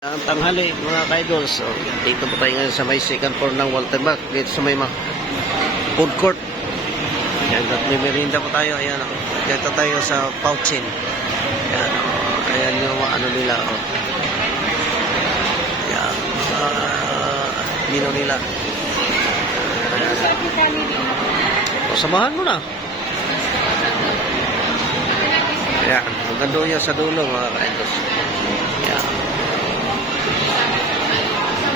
Ang tanghali mga ka-idols, so, dito po tayo ngayon sa may second floor ng Walter Mark, dito sa may food court. Ayan, at may merinda po tayo. Ayan, dito tayo sa Pouchin. Ayan, ayan yung ano nila. Ayan, nino nila. Ayan. Samahan mo na. Ayan, maganda yan sa dulo mga ka-idols. Ayan.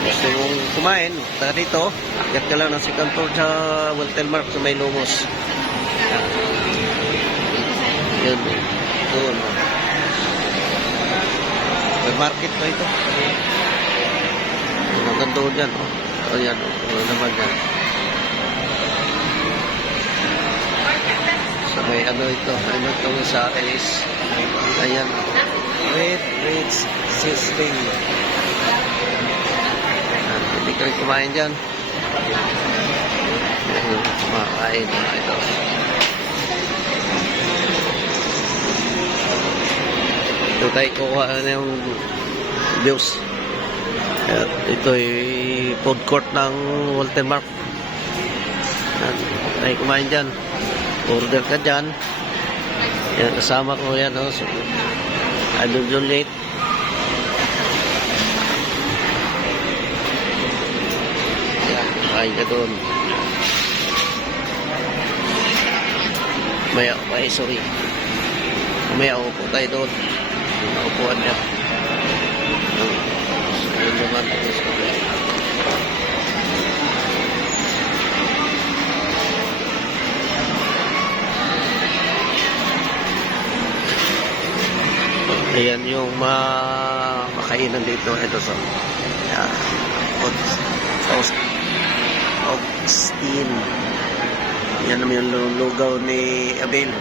Gusto mong kumain, taga dito, akyat ka lang ng second floor sa Walter Mark sa may Lumos. Yun, doon. May market pa ito. Hanggang doon dyan, o. O yan, o. O naman yan. Sa may ano ito, ano itong sa Alice. Ayan, o. Red Sizzling. Hindi ka rin kumain dyan. Kumakain ito. Ito tayo kukuha na yung views. At ito ay food court ng Walter Mark. Tayo kumain dyan. Order ka dyan. Yan, kasama ko yan. Oh. So, I don't donate. Kain ka doon. Sorry. Mamaya upo tayo doon. Upuan niya. Ayun naman. Ayan yung makainan dito. Ito sa Oxtin. Yan naman yung lugaw ni Abel.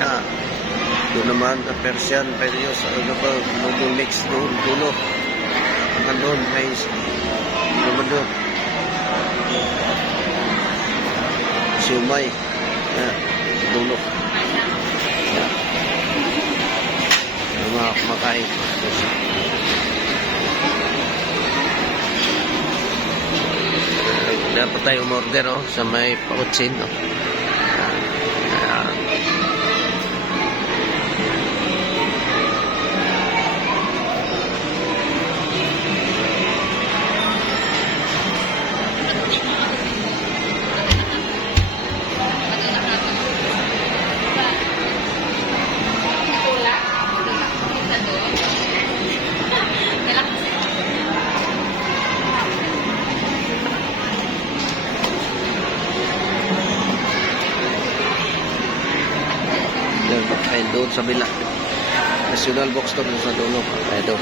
Yan. Doon naman, Persian, Perios, ano ba, noodle mix doon, dulo. Hanggang doon, guys. Naman doon. Siumay. Yan. Dulo. Yan. Yung mga kumakain. Dapat tayo umorder sa may Pouchin. Ay doon sa bila. National bookstore doon sa dulo. Ay doon.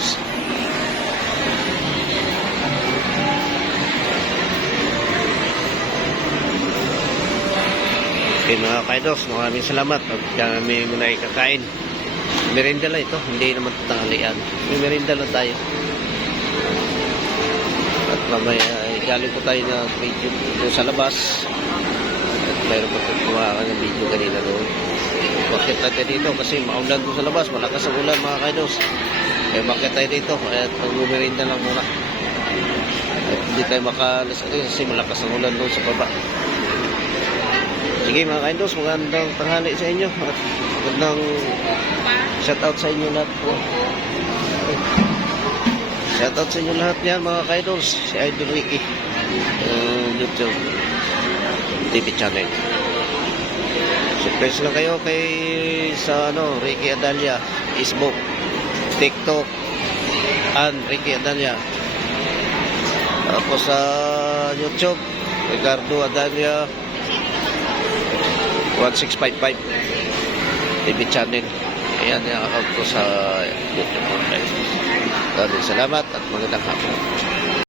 Okay mga kaidos, maraming salamat. At kami muna ikakain. Merinda lang ito. Hindi naman tanghalian. May merinda lang tayo. At mamaya galing po tayo na video doon sa labas. At mayroon po kumawa ng video kanina doon. Bakit tayo dito kasi maulan doon sa labas, malakas ang ulan mga kaidos. Kaya bakit tayo dito at mag-merinda lang muna at hindi tayo makalas kasi malakas ang ulan doon sa baba. Sige mga kaidos, magandang tanghali sa inyo at magandang shoutout sa inyo lahat po. Shoutout sa inyo lahat yan mga kaidos. Si Idol Ricky YouTube TV channel. Surprise lang kayo sa Ricky Adalia, Facebook, TikTok, and Ricky Adalia. Tapos sa YouTube, Ricardo Adalia 1655 TV channel. Ayan yung account ko sa YouTube. Salamat at magandang hapon.